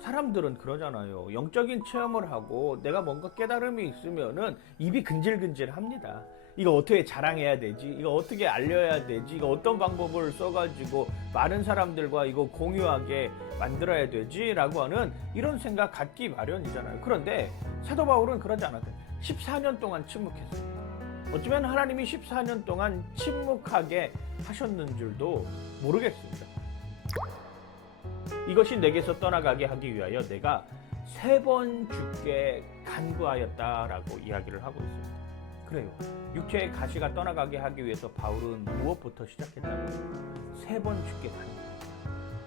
사람들은 그러잖아요. 영적인 체험을 하고 내가 뭔가 깨달음이 있으면은 입이 근질근질 합니다. 이거 어떻게 자랑해야 되지? 이거 어떻게 알려야 되지? 이거 어떤 방법을 써가지고 많은 사람들과 이거 공유하게 만들어야 되지? 라고 하는 이런 생각 갖기 마련이잖아요. 그런데 사도 바울은 그러지 않았거든요. 14년 동안 침묵했어요. 어쩌면 하나님이 14년 동안 침묵하게 하셨는 줄도 모르겠습니다. 이것이 내게서 떠나가게 하기 위하여 내가 세 번 죽게 간구하였다라고 이야기를 하고 있습니다. 그래요. 육체의 가시가 떠나가게 하기 위해서 바울은 무엇부터 시작했다고요? 세 번 죽게 간구.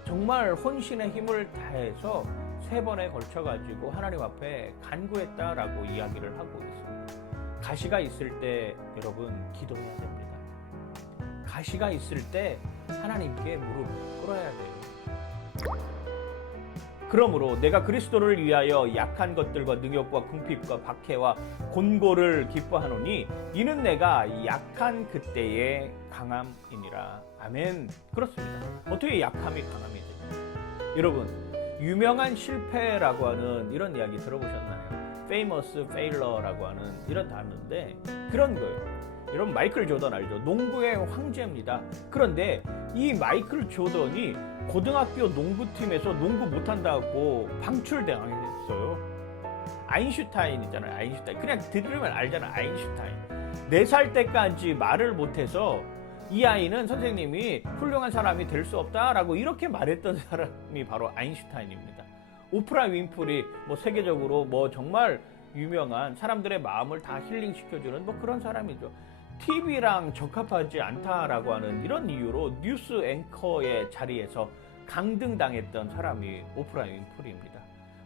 정말 혼신의 힘을 다해서 세 번에 걸쳐 가지고 하나님 앞에 간구했다라고 이야기를 하고 있습니다. 가시가 있을 때 여러분 기도해야 됩니다. 가시가 있을 때 하나님께 무릎 꿇어야 돼요. 그러므로 내가 그리스도를 위하여 약한 것들과 능욕과 궁핍과 박해와 곤고를 기뻐하노니 이는 내가 약한 그때의 강함이니라. 아멘. 그렇습니다. 어떻게 약함이 강함이 되냐? 여러분, 유명한 실패라고 하는 이런 이야기 들어보셨나요? Famous failure라고 하는 이런 단어인데 그런 거예요. 여러분 마이클 조던 알죠? 농구의 황제입니다. 그런데 이 마이클 조던이 고등학교 농구팀에서 농구 못한다고 방출당했어요. 아인슈타인 있잖아요. 아인슈타인. 그냥 들으면 알잖아. 아인슈타인. 4살 때까지 말을 못해서 이 아이는 선생님이 훌륭한 사람이 될 수 없다라고 이렇게 말했던 사람이 바로 아인슈타인입니다. 오프라 윈프리 뭐 세계적으로 뭐 정말 유명한 사람들의 마음을 다 힐링시켜주는 뭐 그런 사람이죠. TV랑 적합하지 않다라고 하는 이런 이유로 뉴스 앵커의 자리에서 강등당했던 사람이 오프라 윈프리입니다.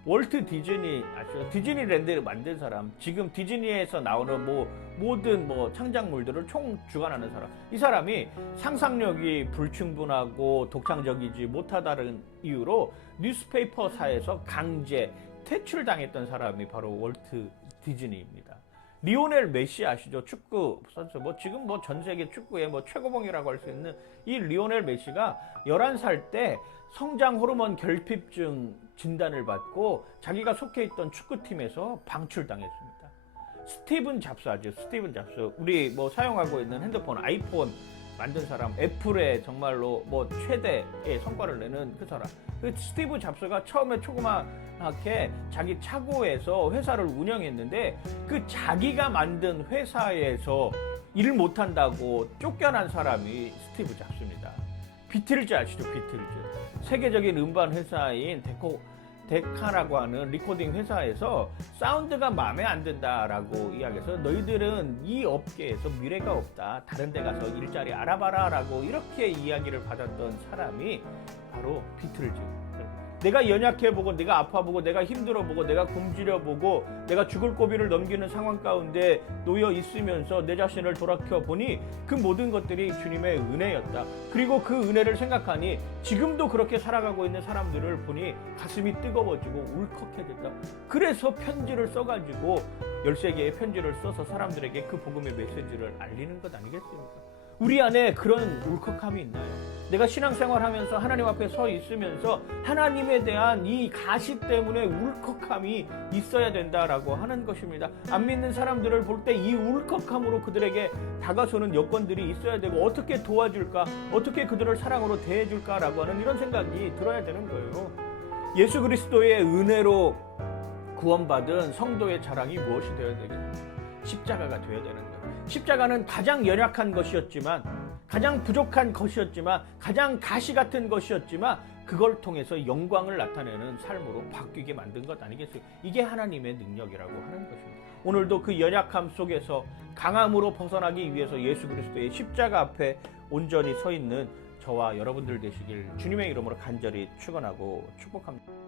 월트 디즈니 아시죠? 디즈니 랜드를 만든 사람, 지금 디즈니에서 나오는 뭐 모든 뭐 창작물들을 총 주관하는 사람. 이 사람이 상상력이 불충분하고 독창적이지 못하다는 이유로 뉴스페이퍼사에서 강제 퇴출당했던 사람이 바로 월트 디즈니입니다. 리오넬 메시 아시죠? 축구 선수. 뭐 지금 뭐 전 세계 축구의 뭐 최고봉이라고 할 수 있는 이 리오넬 메시가 11살 때 성장 호르몬 결핍증 진단을 받고 자기가 속해 있던 축구팀에서 방출당했습니다. 스티븐 잡스 아죠? 스티븐 잡스. 우리 뭐 사용하고 있는 핸드폰 아이폰 만든 사람, 애플의 정말로 뭐 최대의 성과를 내는 그 사람. 그 스티브 잡스가 처음에 조그맣게 자기 차고에서 회사를 운영했는데 그 자기가 만든 회사에서 일 못한다고 쫓겨난 사람이 스티브 잡스입니다. 비틀즈 아시죠? 비틀즈. 세계적인 음반 회사인 데코 데카라고 하는 리코딩 회사에서 사운드가 마음에 안 든다라고 이야기해서 너희들은 이 업계에서 미래가 없다. 다른 데 가서 일자리 알아봐라라고 이렇게 이야기를 받았던 사람이 바로 비틀즈. 내가 연약해보고, 내가 아파보고, 내가 힘들어보고, 내가 굶주려보고, 내가 죽을 고비를 넘기는 상황 가운데 놓여 있으면서 내 자신을 돌아켜보니 그 모든 것들이 주님의 은혜였다. 그리고 그 은혜를 생각하니 지금도 그렇게 살아가고 있는 사람들을 보니 가슴이 뜨거 워지고 울컥해졌다. 그래서 편지를 써가지고 13개의 편지를 써서 사람들에게 그 복음의 메시지를 알리는 것 아니겠습니까? 우리 안에 그런 울컥함이 있나요? 내가 신앙생활 하면서 하나님 앞에 서 있으면서 하나님에 대한 이 가시 때문에 울컥함이 있어야 된다라고 하는 것입니다. 안 믿는 사람들을 볼 때 이 울컥함으로 그들에게 다가서는 여건들이 있어야 되고 어떻게 도와줄까? 어떻게 그들을 사랑으로 대해줄까라고 하는 이런 생각이 들어야 되는 거예요. 예수 그리스도의 은혜로 구원받은 성도의 자랑이 무엇이 되어야 되겠습니까? 십자가가 되어야 되는 거예요. 십자가는 가장 연약한 것이었지만, 가장 부족한 것이었지만, 가장 가시 같은 것이었지만, 그걸 통해서 영광을 나타내는 삶으로 바뀌게 만든 것 아니겠어요? 이게 하나님의 능력이라고 하는 것입니다. 오늘도 그 연약함 속에서 강함으로 벗어나기 위해서 예수 그리스도의 십자가 앞에 온전히 서 있는 저와 여러분들 되시길 주님의 이름으로 간절히 축원하고 축복합니다.